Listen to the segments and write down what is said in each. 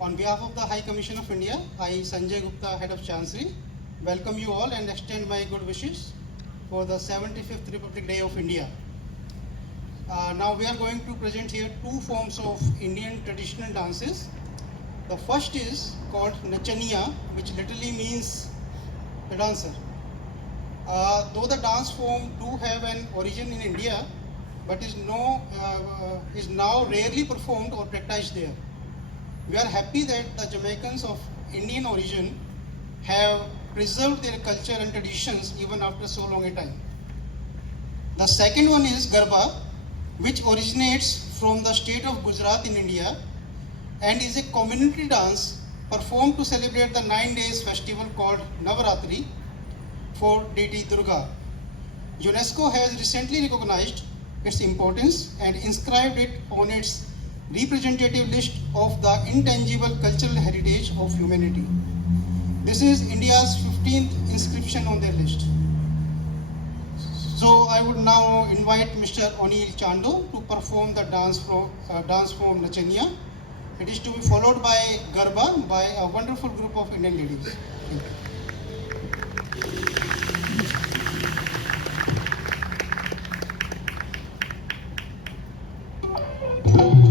On behalf of the High Commission of India, I, Sanjay Gupta, Head of Chancery, welcome you all and extend my good wishes for the 75th Republic Day of India. Now we are going to present here two forms of Indian traditional dances. The first is called Nachaniya, which literally means the dancer. Though the dance form do have an origin in India, but is now rarely performed or practiced there. We are happy that the Jamaicans of Indian origin have preserved their culture and traditions even after so long a time. The second one is Garba, which originates from the state of Gujarat in India and is a community dance performed to celebrate the 9 days festival called Navaratri for deity Durga. UNESCO has recently recognized its importance and inscribed it on its representative list of the intangible cultural heritage of humanity. This is India's 15th inscription on their list. So I would now invite Mr. Anil Chando to perform the dance form Nachaniya. It is to be followed by Garba by a wonderful group of Indian ladies. Thank you.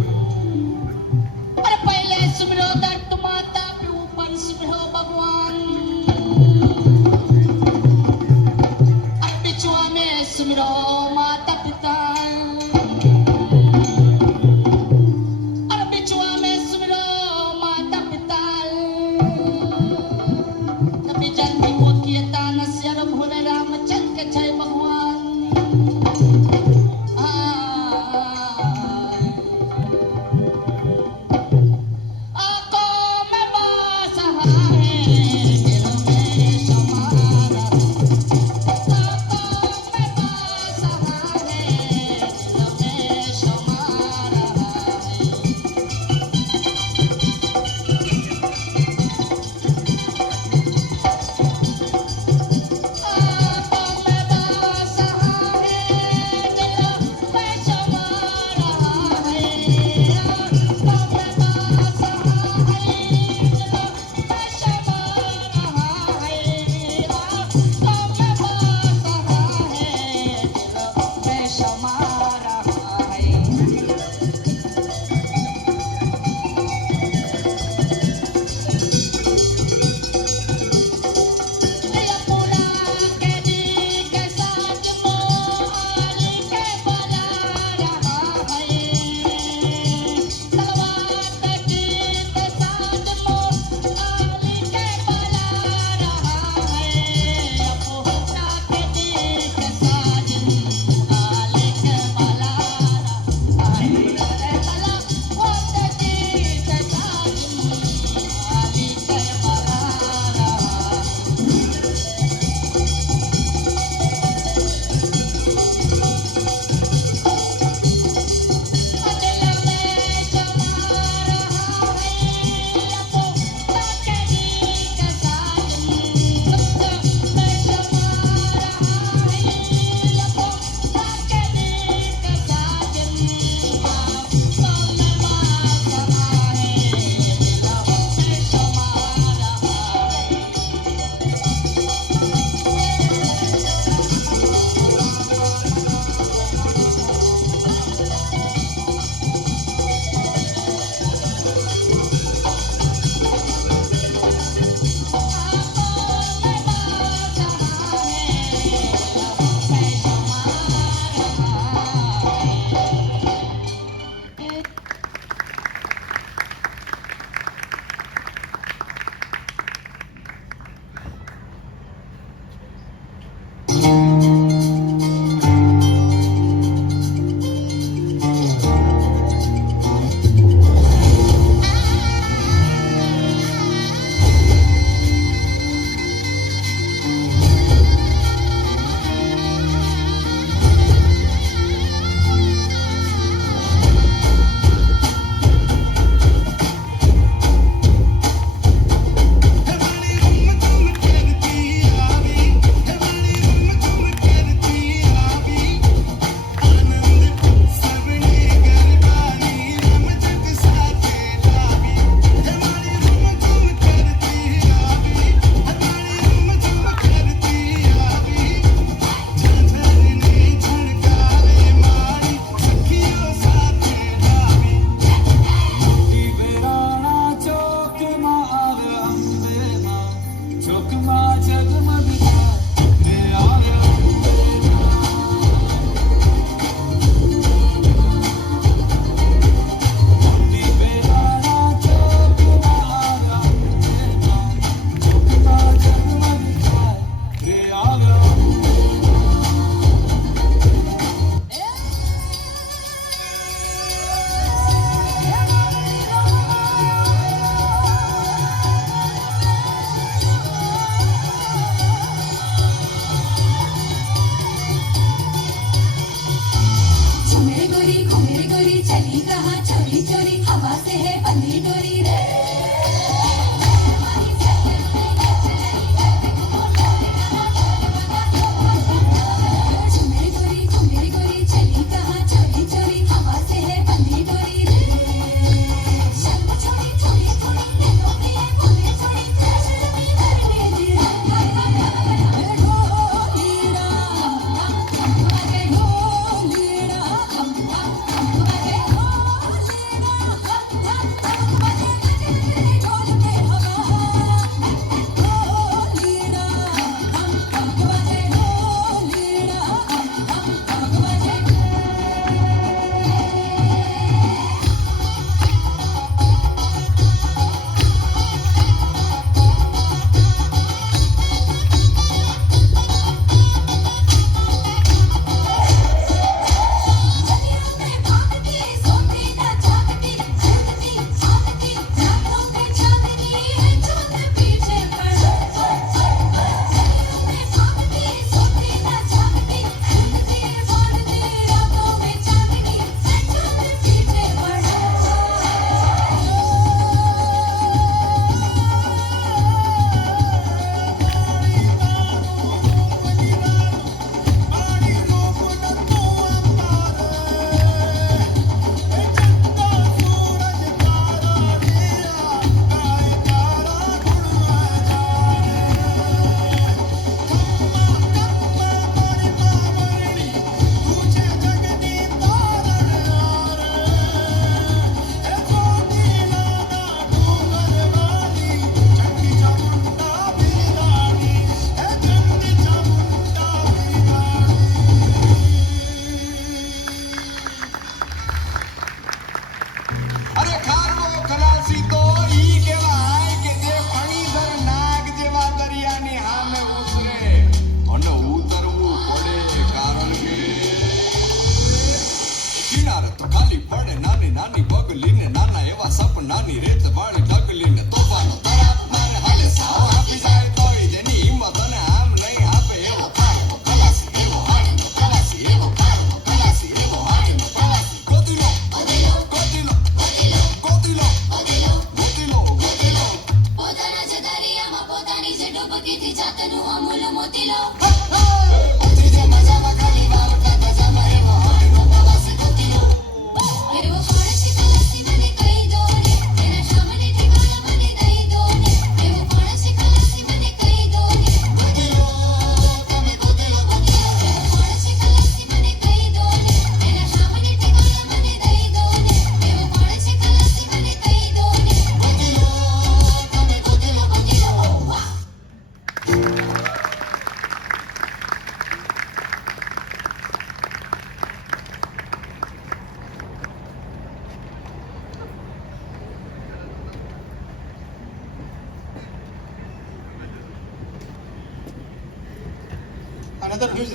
Another huge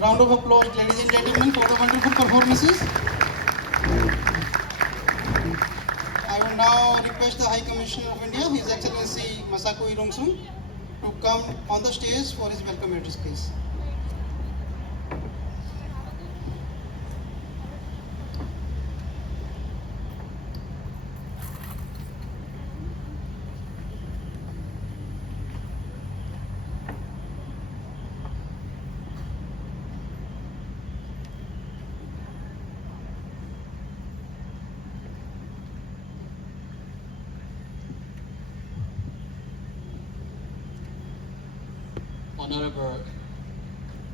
round of applause, ladies and gentlemen, for the wonderful performances. I will now request the High Commissioner of India, His Excellency Masako Irungsung, to come on the stage for his welcome address, please. Honorable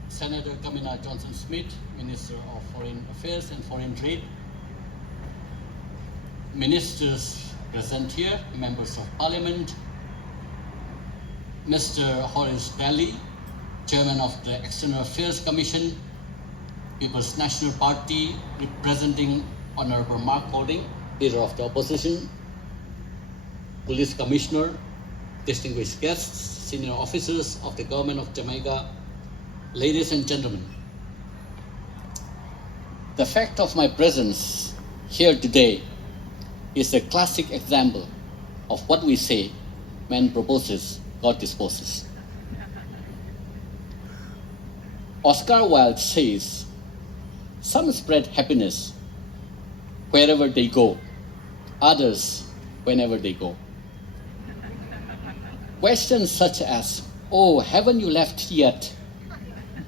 Senator Kamina Johnson-Smith, Minister of Foreign Affairs and Foreign Trade, ministers present here, members of Parliament, Mr. Horace Daly, Chairman of the External Affairs Commission, People's National Party, representing Honorable Mark Golding, Leader of the Opposition, Police Commissioner, distinguished guests, senior officers of the government of Jamaica, ladies and gentlemen. The fact of my presence here today is a classic example of what we say, man proposes, God disposes. Oscar Wilde says, some spread happiness wherever they go, others whenever they go. Questions such as, oh, haven't you left yet?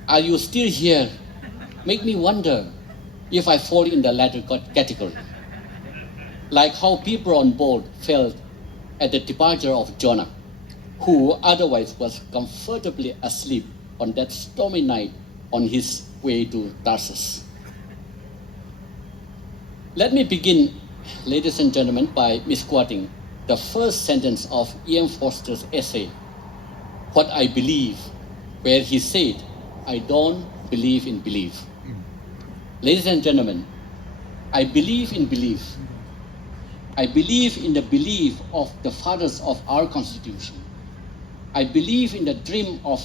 Are you still here? Make me wonder if I fall in the latter category. Like how people on board felt at the departure of Jonah, who otherwise was comfortably asleep on that stormy night on his way to Tarsus. Let me begin, ladies and gentlemen, by misquoting the first sentence of E.M. Forster's essay, What I Believe, where he said, I don't believe in belief. Ladies and gentlemen, I believe in belief. I believe in the belief of the fathers of our Constitution. I believe in the dream of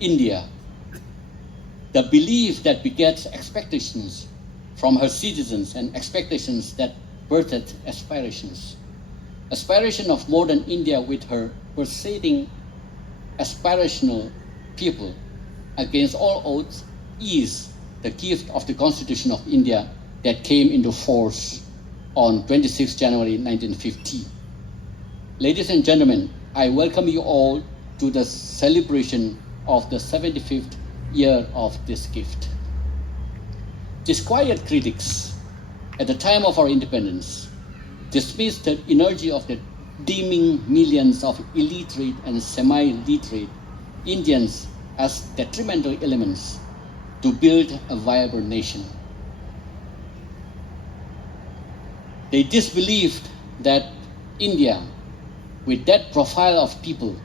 India, the belief that begets expectations from her citizens and expectations that birthed aspirations. Aspiration of modern India with her preceding aspirational people against all odds is the gift of the Constitution of India that came into force on 26 January 1950. Ladies and gentlemen, I welcome you all to the celebration of the 75th year of this gift. Disquiet critics at the time of our independence dismissed the energy of the deeming millions of illiterate and semi-literate Indians as detrimental elements to build a viable nation. They disbelieved that India, with that profile of people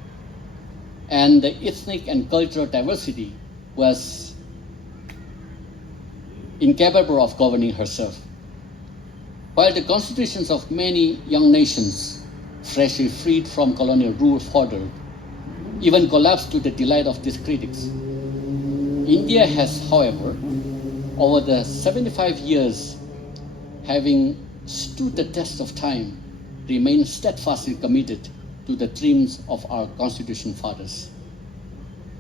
and the ethnic and cultural diversity, was incapable of governing herself. While the constitutions of many young nations, freshly freed from colonial rule, faltered, even collapsed to the delight of these critics, India has, however, over the 75 years, having stood the test of time, remained steadfastly committed to the dreams of our Constitution fathers.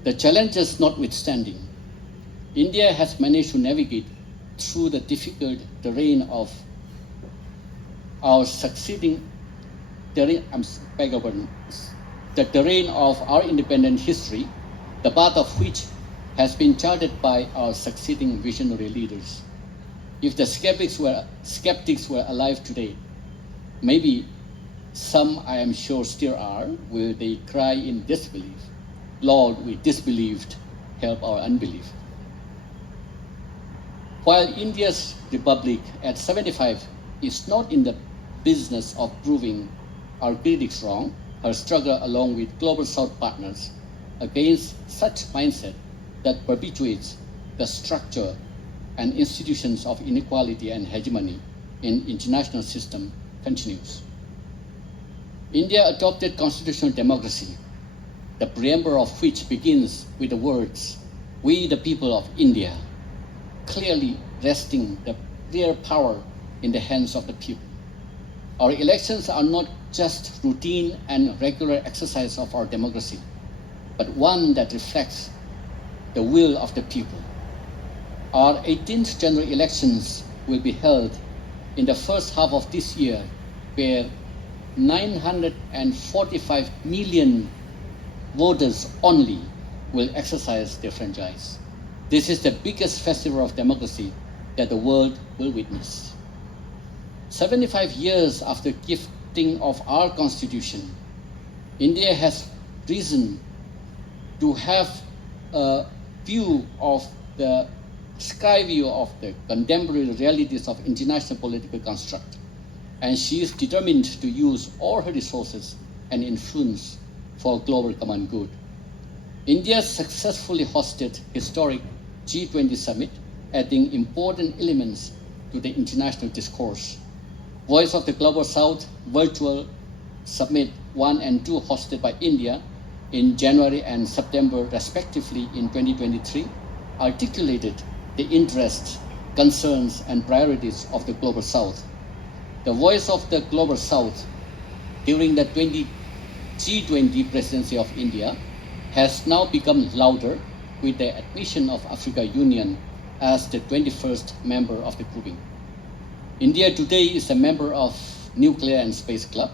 The challenges notwithstanding, India has managed to navigate through the difficult terrain of our succeeding terrain, the terrain of our independent history, the path of which has been charted by our succeeding visionary leaders. If the skeptics were alive today, maybe some, I am sure, still are, will they cry in disbelief, Lord, we disbelieved, help our unbelief. While India's republic at 75 is not in the business of proving our critics wrong, her struggle along with global South partners against such mindset that perpetuates the structure and institutions of inequality and hegemony in international system continues. India adopted constitutional democracy, the preamble of which begins with the words, We, the people of India, clearly resting the real power in the hands of the people. Our elections are not just routine and regular exercise of our democracy, but one that reflects the will of the people. Our 18th general elections will be held in the first half of this year, where 945 million voters only will exercise their franchise. This is the biggest festival of democracy that the world will witness. 75 years after gifting of our constitution, India has reason to have a view of the sky view of the contemporary realities of international political construct, and she is determined to use all her resources and influence for global common good. India successfully hosted historic G20 summit, adding important elements to the international discourse. Voice of the Global South virtual summit 1 and 2 hosted by India in January and September respectively in 2023 articulated the interests, concerns, and priorities of the Global South. The voice of the Global South during the G20 presidency of India has now become louder with the admission of Africa Union as the 21st member of the grouping. India today is a member of Nuclear and Space Club,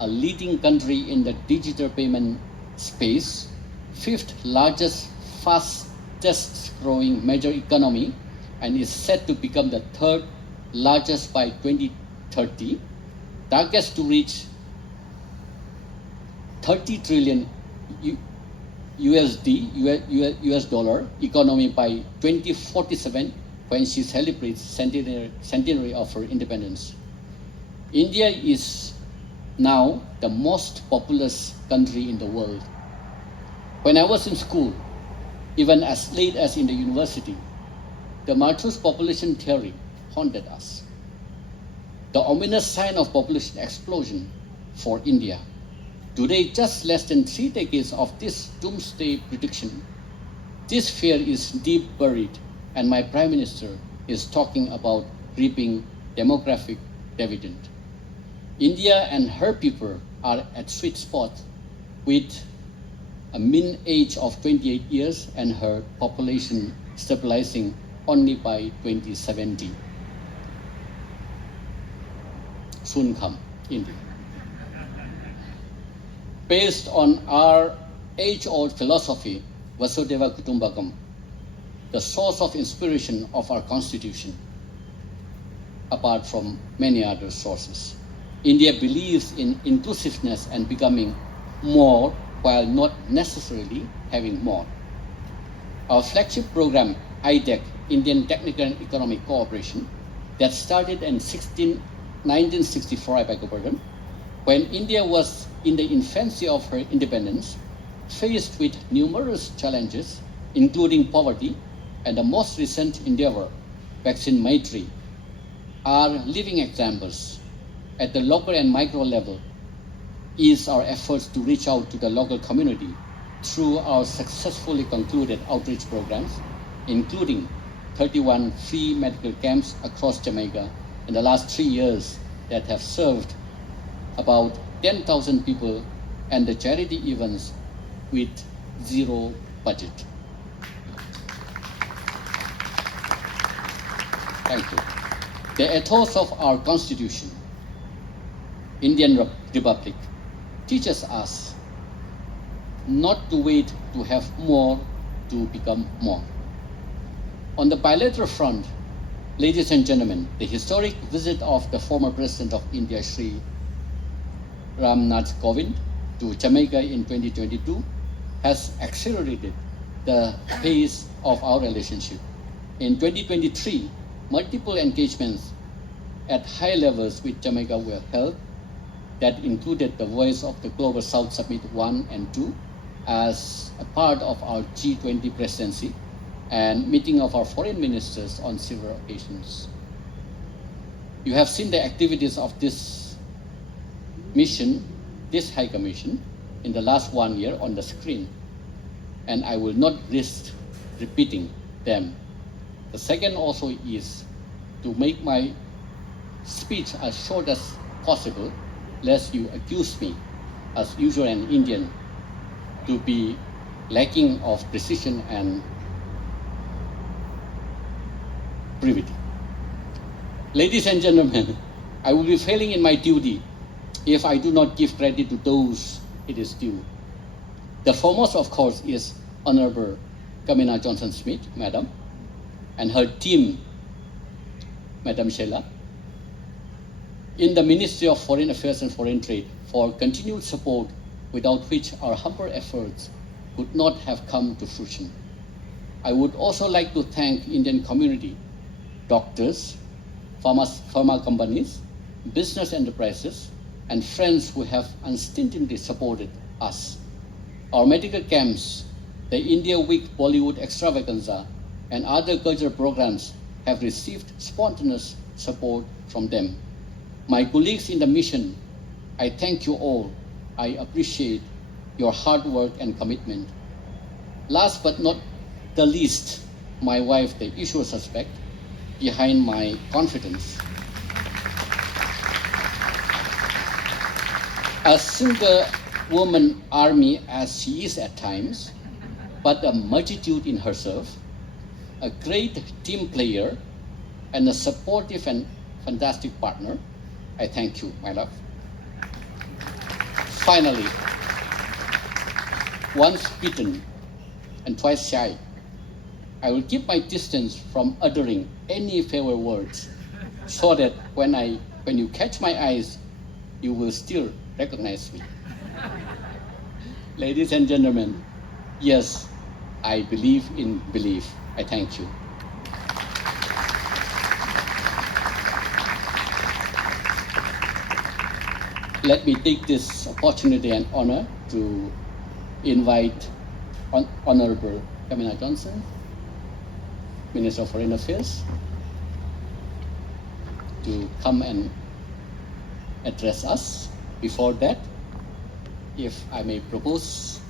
a leading country in the digital payment space, fifth largest, fastest growing major economy, and is set to become the third largest by 2030, targets to reach 30 trillion US dollar economy by 2047 when she celebrates centenary of her independence. India is now the most populous country in the world. When I was in school, even as late as in the university, the Malthus population theory haunted us. The ominous sign of population explosion for India. Today, just less than 3 decades of this doomsday prediction, this fear is deep buried, and my Prime Minister is talking about reaping demographic dividend. India and her people are at sweet spot with a mean age of 28 years and her population stabilizing only by 2070. Soon come, India. Based on our age-old philosophy, Vasudeva Kutumbakam, the source of inspiration of our constitution, apart from many other sources. India believes in inclusiveness and becoming more while not necessarily having more. Our flagship program, IDEC, Indian Technical and Economic Cooperation, that started in 1964, I beg your pardon, when India was in the infancy of her independence, faced with numerous challenges, including poverty, and the most recent endeavor, Vaccine Maitri, are living examples. At the local and micro level is our efforts to reach out to the local community through our successfully concluded outreach programs, including 31 free medical camps across Jamaica in the last 3 years that have served about 10,000 people, and the charity events with zero budget. Thank you. The ethos of our Constitution, Indian Republic, teaches us not to wait to have more to become more. On the bilateral front, ladies and gentlemen, the historic visit of the former President of India, Sri Ramnath Kovind, to Jamaica in 2022 has accelerated the pace of our relationship. In 2023, multiple engagements at high levels with Jamaica were held that included the Voice of the Global South Summit 1 and 2 as a part of our G20 presidency and meeting of our foreign ministers on several occasions. You have seen the activities of this mission, this High Commission, in the last 1 year on the screen, and I will not risk repeating them. The second also is to make my speech as short as possible, lest you accuse me, as usual an Indian, to be lacking of precision and brevity. Ladies and gentlemen, I will be failing in my duty if I do not give credit to those it is due. The foremost, of course, is Honorable Kamina Johnson-Smith, Madam, and her team, Madam Sheila, in the Ministry of Foreign Affairs and Foreign Trade for continued support without which our humble efforts could not have come to fruition. I would also like to thank Indian community, doctors, pharma companies, business enterprises, and friends who have unstintingly supported us. Our medical camps, the India Week Bollywood Extravaganza, and other cultural programs have received spontaneous support from them. My colleagues in the mission, I thank you all. I appreciate your hard work and commitment. Last but not the least, my wife, the usual suspect, behind my confidence. A single woman army as she is at times, but a multitude in herself, a great team player, and a supportive and fantastic partner. I thank you, my love. Finally, once bitten and twice shy, I will keep my distance from uttering any farewell words, so that when you catch my eyes, you will still recognize me. Ladies and gentlemen, yes, I believe in belief. I thank you. Let me take this opportunity and honor to invite Honorable Kamina Johnson, Minister of Foreign Affairs, to come and address us. Before that, if I may propose,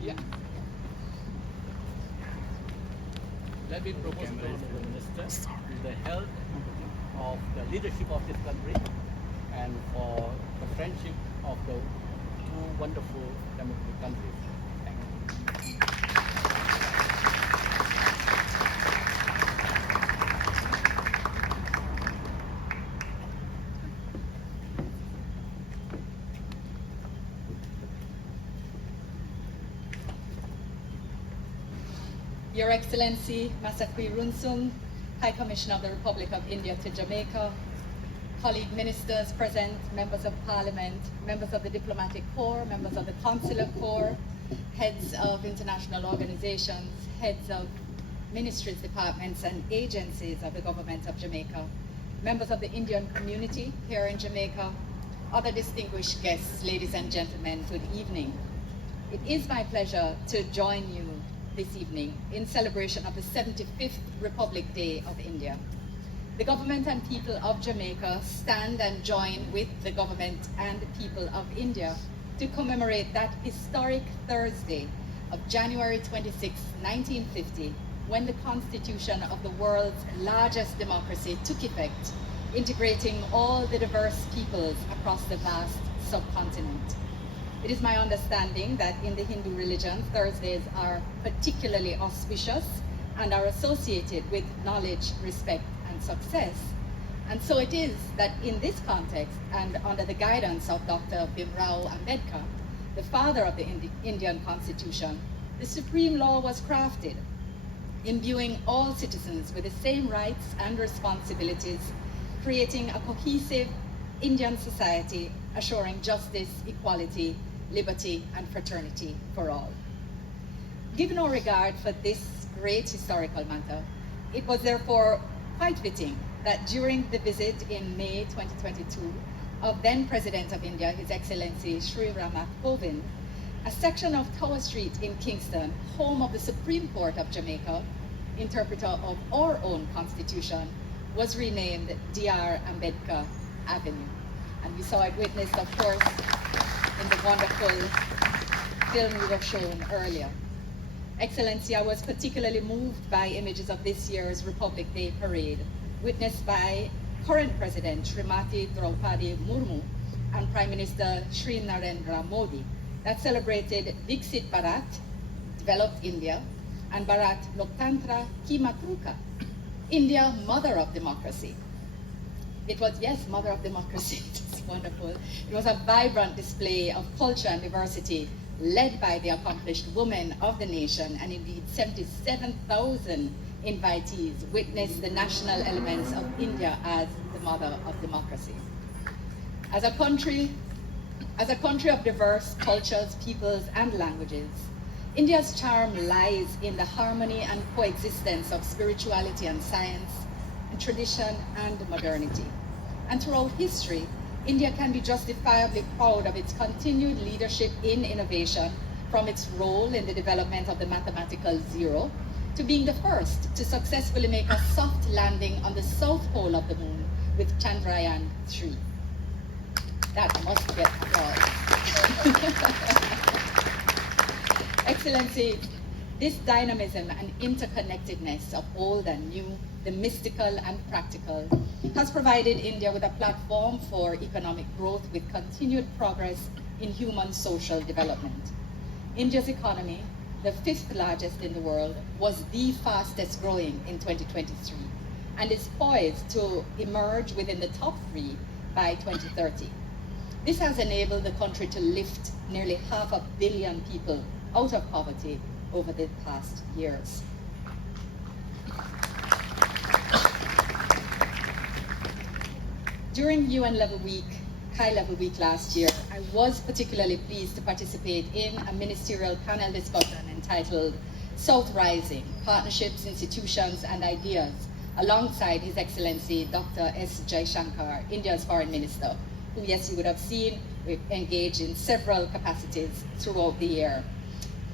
yeah. Let me propose to the Minister with the help of the leadership of this country and for the friendship of the two wonderful democratic countries. Thank you. Your Excellency, Masakwi Runsung, High Commissioner of the Republic of India to Jamaica, colleague ministers present, members of parliament, members of the diplomatic corps, members of the consular corps, heads of international organizations, heads of ministries, departments, and agencies of the government of Jamaica, members of the Indian community here in Jamaica, other distinguished guests, ladies and gentlemen, good evening. It is my pleasure to join you this evening in celebration of the 75th Republic Day of India. The government and people of Jamaica stand and join with the government and the people of India to commemorate that historic Thursday of January 26, 1950, when the constitution of the world's largest democracy took effect, integrating all the diverse peoples across the vast subcontinent. It is my understanding that in the Hindu religion, Thursdays are particularly auspicious and are associated with knowledge, respect, and success. And so it is that in this context, and under the guidance of Dr. Bhimrao Ambedkar, the father of the Indian Constitution, the supreme law was crafted, imbuing all citizens with the same rights and responsibilities, creating a cohesive Indian society assuring justice, equality, liberty, and fraternity for all. Given our regard for this great historical matter, it was therefore quite fitting that during the visit in May 2022 of then President of India, His Excellency Sri Ramnath Kovind, a section of Tower Street in Kingston, home of the Supreme Court of Jamaica, interpreter of our own constitution, was renamed Dr. Ambedkar Avenue. And we saw it witnessed, of course, in the wonderful film we were shown earlier. Excellency, I was particularly moved by images of this year's Republic Day parade, witnessed by current President Srimati Draupadi Murmu and Prime Minister Sri Narendra Modi, that celebrated Viksit Bharat, developed India, and Bharat Loktantra Ki Matruka, India, mother of democracy. It was, yes, mother of democracy, it's wonderful. It was a vibrant display of culture and diversity led by the accomplished women of the nation, and indeed 77,000 invitees witnessed the national elements of India as the mother of democracy. As a country of diverse cultures, peoples, and languages, India's charm lies in the harmony and coexistence of spirituality and science, and tradition and modernity. And throughout history, India can be justifiably proud of its continued leadership in innovation, from its role in the development of the mathematical zero, to being the first to successfully make a soft landing on the south pole of the moon with Chandrayaan-3. That must get applause. Excellency, this dynamism and interconnectedness of old and new, the mystical and practical, has provided India with a platform for economic growth with continued progress in human social development. India's economy, the 5th largest in the world, was the fastest growing in 2023 and is poised to emerge within the top 3 by 2030. This has enabled the country to lift nearly 500 million people out of poverty over the past years. During UN Level Week, High Level Week last year, I was particularly pleased to participate in a ministerial panel discussion entitled South Rising, Partnerships, Institutions and Ideas, alongside His Excellency Dr. S. Jaishankar, India's Foreign Minister, who, yes, you would have seen, engaged in several capacities throughout the year.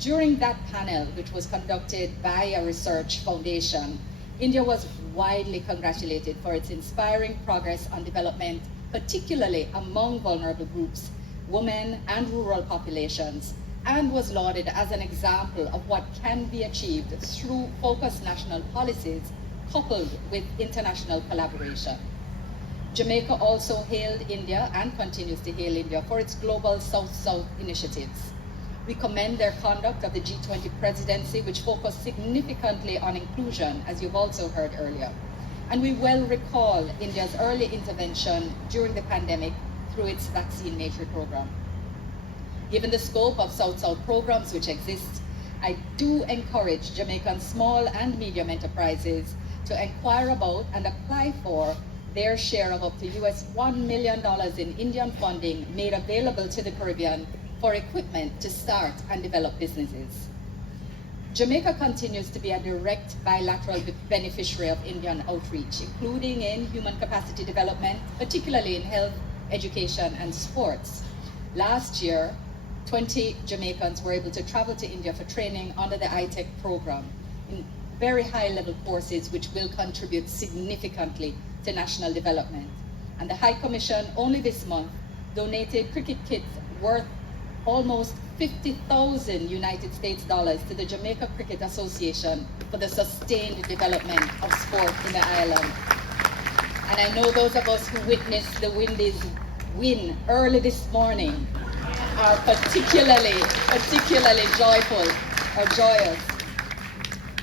During that panel, which was conducted by a research foundation, India was widely congratulated for its inspiring progress on development, particularly among vulnerable groups, women and rural populations, and was lauded as an example of what can be achieved through focused national policies coupled with international collaboration. Jamaica also hailed India and continues to hail India for its global South-South initiatives. We commend their conduct of the G20 presidency, which focused significantly on inclusion, as you've also heard earlier. And we well recall India's early intervention during the pandemic through its vaccine matrix program. Given the scope of South-South programs which exist, I do encourage Jamaican small and medium enterprises to inquire about and apply for their share of up to US $1 million in Indian funding made available to the Caribbean for equipment to start and develop businesses. Jamaica continues to be a direct bilateral beneficiary of Indian outreach, including in human capacity development, particularly in health, education, and sports. Last year, 20 Jamaicans were able to travel to India for training under the ITEC program in very high-level courses which will contribute significantly to national development. And the High Commission only this month donated cricket kits worth almost 50,000 United States dollars to the Jamaica Cricket Association for the sustained development of sport in the island. And I know those of us who witnessed the Windies win early this morning are particularly joyful or joyous,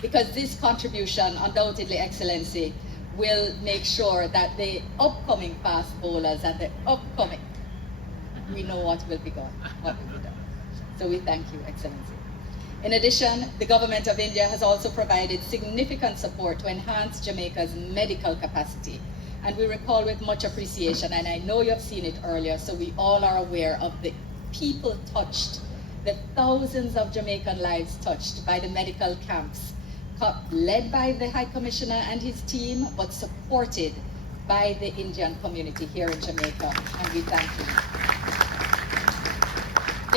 because this contribution, undoubtedly, Excellency, will make sure that the upcoming fast bowlers and the upcoming, we know what will be done. So we thank you, Excellency. In addition, the government of India has also provided significant support to enhance Jamaica's medical capacity, And we recall with much appreciation, and I know you have seen it earlier, so we all are aware of the people touched, the thousands of Jamaican lives touched by the medical camps, led by the High Commissioner and his team, but supported by the Indian community here in Jamaica, and we thank you.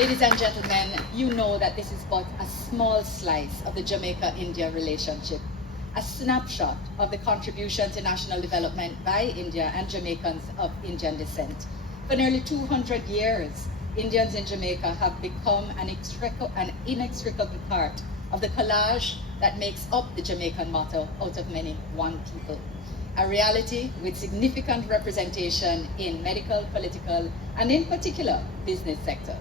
Ladies and gentlemen, you know that this is but a small slice of the Jamaica-India relationship, a snapshot of the contribution to national development by India and Jamaicans of Indian descent. For nearly 200 years, Indians in Jamaica have become an inextricable part of the collage that makes up the Jamaican motto, out of many, one people. A reality with significant representation in medical, political, and in particular, business sectors.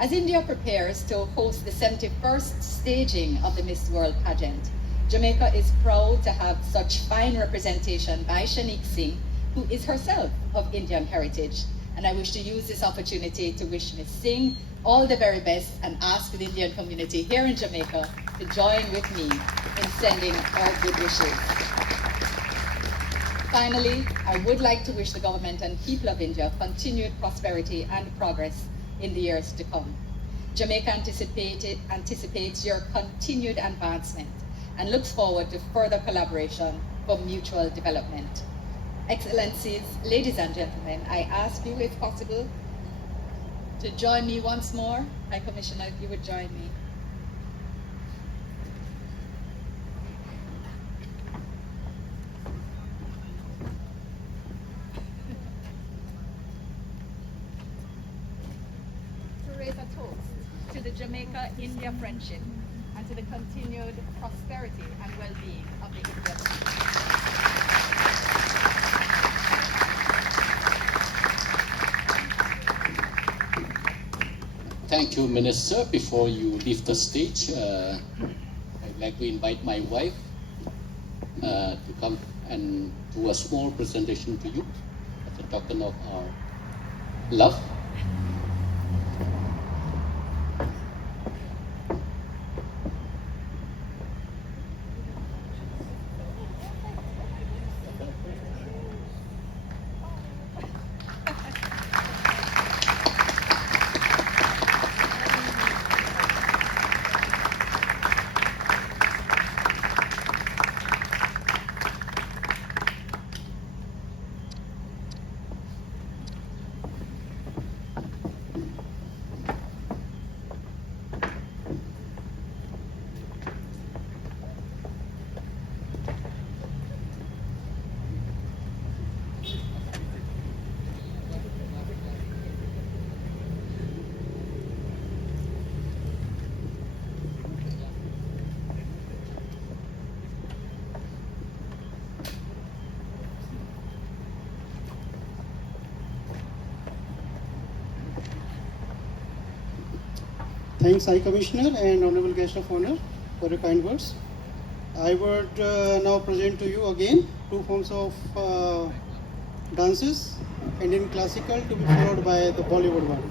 As India prepares to host the 71st staging of the Miss World pageant, Jamaica is proud to have such fine representation by Shanique Singh, who is herself of Indian heritage. And I wish to use this opportunity to wish Ms. Singh all the very best and ask the Indian community here in Jamaica to join with me in sending our good wishes. Finally, I would like to wish the government and people of India continued prosperity and progress in the years to come. Jamaica anticipates your continued advancement and looks forward to further collaboration for mutual development. Excellencies, ladies and gentlemen, I ask you, if possible, to join me once more. High Commissioner, if you would join me. To raise a toast to the Jamaica-India friendship and to the continued prosperity and well-being of the Indian people. Thank you, Minister. Before you leave the stage, I'd like to invite my wife to come and do a small presentation to you as a token of our love. Thanks, High Commissioner and Honorable Guest of Honor, for your kind words. I would now present to you again two forms of dances, Indian classical to be followed by the Bollywood one.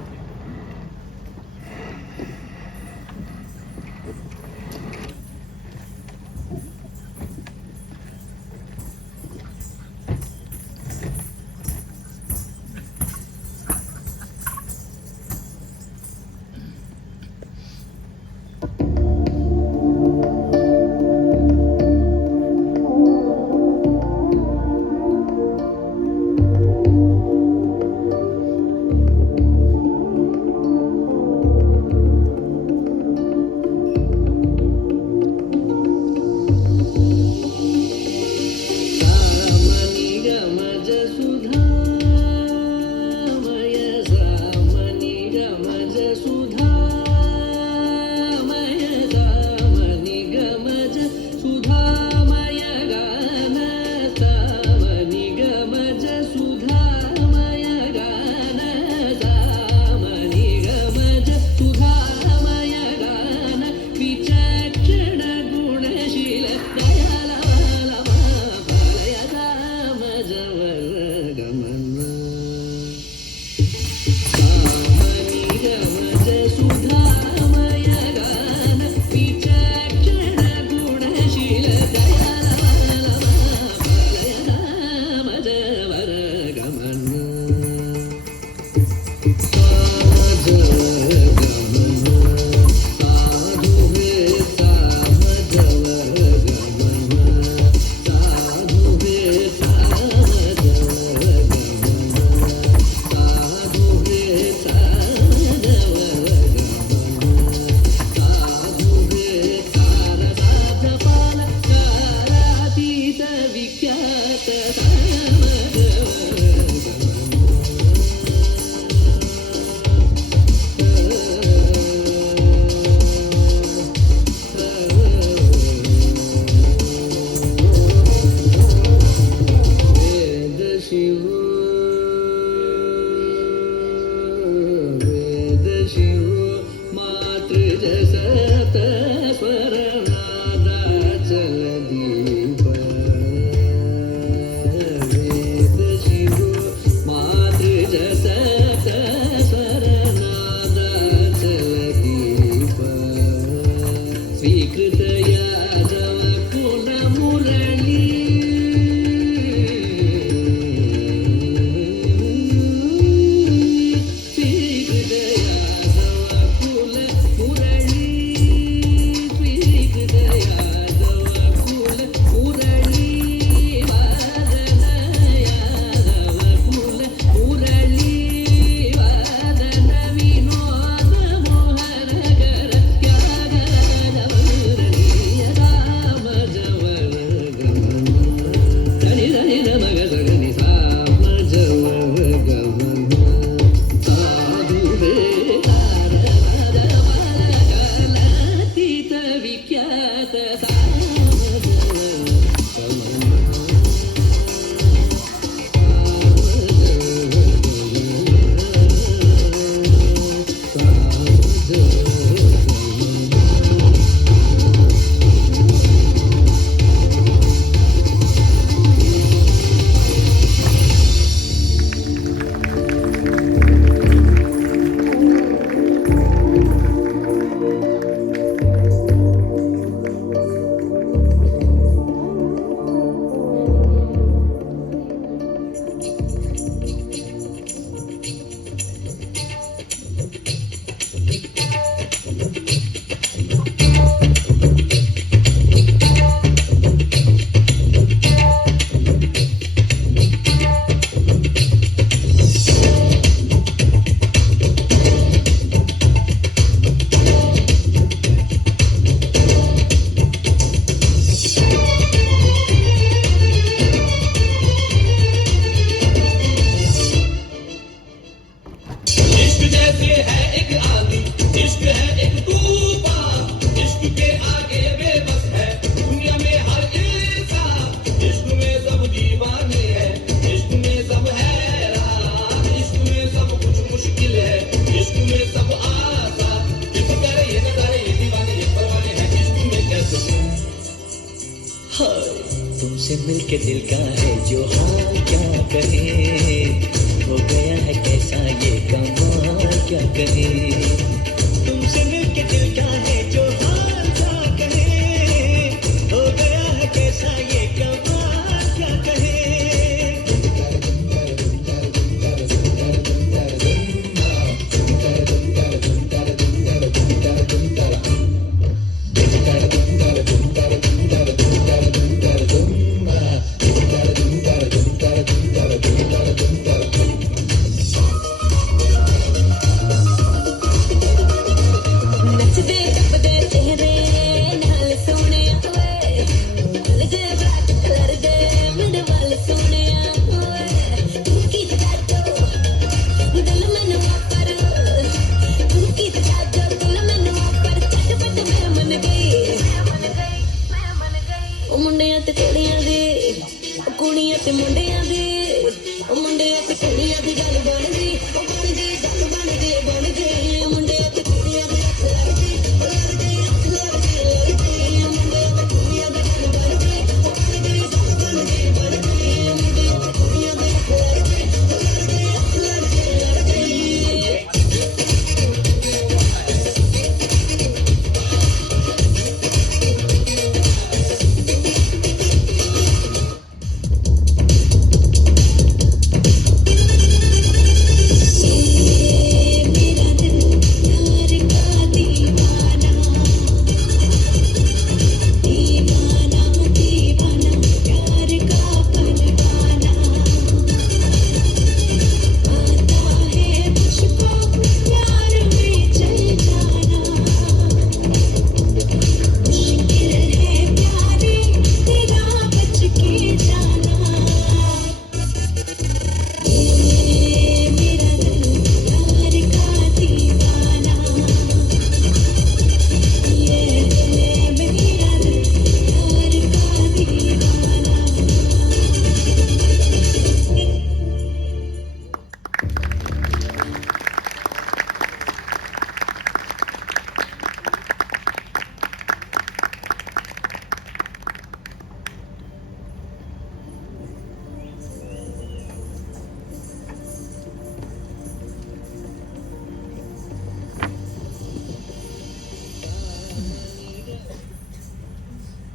Suधा के दिल का है जो हाल क्या कहे हो गया है कैसा ये कमाल क्या कहे तुमसे मिलके दिल का है जो हाल क्या कहे हो गया है कैसा ये कमाल क्या कहे ਕੁੜੀਆਂ ਤੇ ਮੁੰਡਿਆਂ ਦੇ ਉਹ ਮੁੰਡਿਆਂ ਤੇ ਕੁੜੀਆਂ ਦੀ ਗੱਲ ਬਣਦੀ ਉਹ ਬਣਦੀ ਗੱਲ ਬਣਦੀ ਮੁੰਡਿਆਂ ਤੇ ਕੁੜੀਆਂ ਦੀ ਅੱਖ ਲੱਗਦੀ ਉਹ ਲੱਗਦੀ ਅੱਖ ਲੱਗਦੀ ਮੁੰਡਿਆਂ ਤੇ ਕੁੜੀਆਂ ਦੀ ਗੱਲ ਬਣਦੀ ਉਹ ਬਣਦੀ ਗੱਲ ਬਣਦੀ ਮੁੰਡਿਆਂ ਤੇ ਕੁੜੀਆਂ ਦੀ ਅੱਖ ਲੱਗਦੀ ਉਹ ਲੱਗਦੀ ਅੱਖ ਲੱਗਦੀ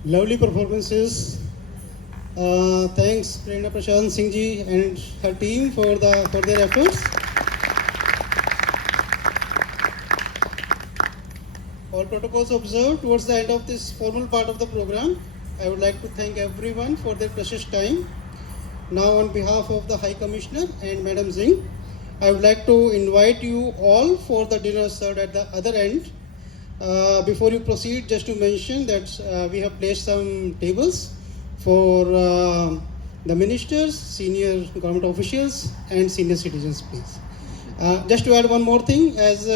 Lovely performances. Thanks Prerna Prashant Singh ji and her team for their efforts. All protocols observed. Towards the end of this formal part of the program, I would like to thank everyone for their precious time. Now on behalf of the High Commissioner and Madam Singh, I would like to invite you all for the dinner served at the other end. Before you proceed, just to mention that we have placed some tables for the ministers, senior government officials and senior citizens, please. Just to add one more thing, as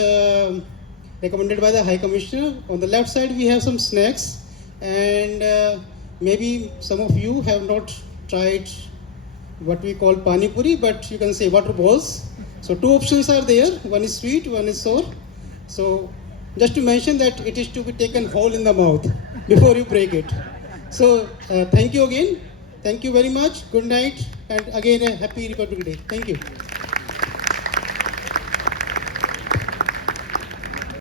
recommended by the High Commissioner, on the left side we have some snacks, and maybe some of you have not tried what we call pani puri, but you can say water balls. So two options are there, one is sweet, one is sour. So just to mention that it is to be taken whole in the mouth before you break it. So thank you again. Thank you very much. Good night. And again a happy Republic Day. Thank you.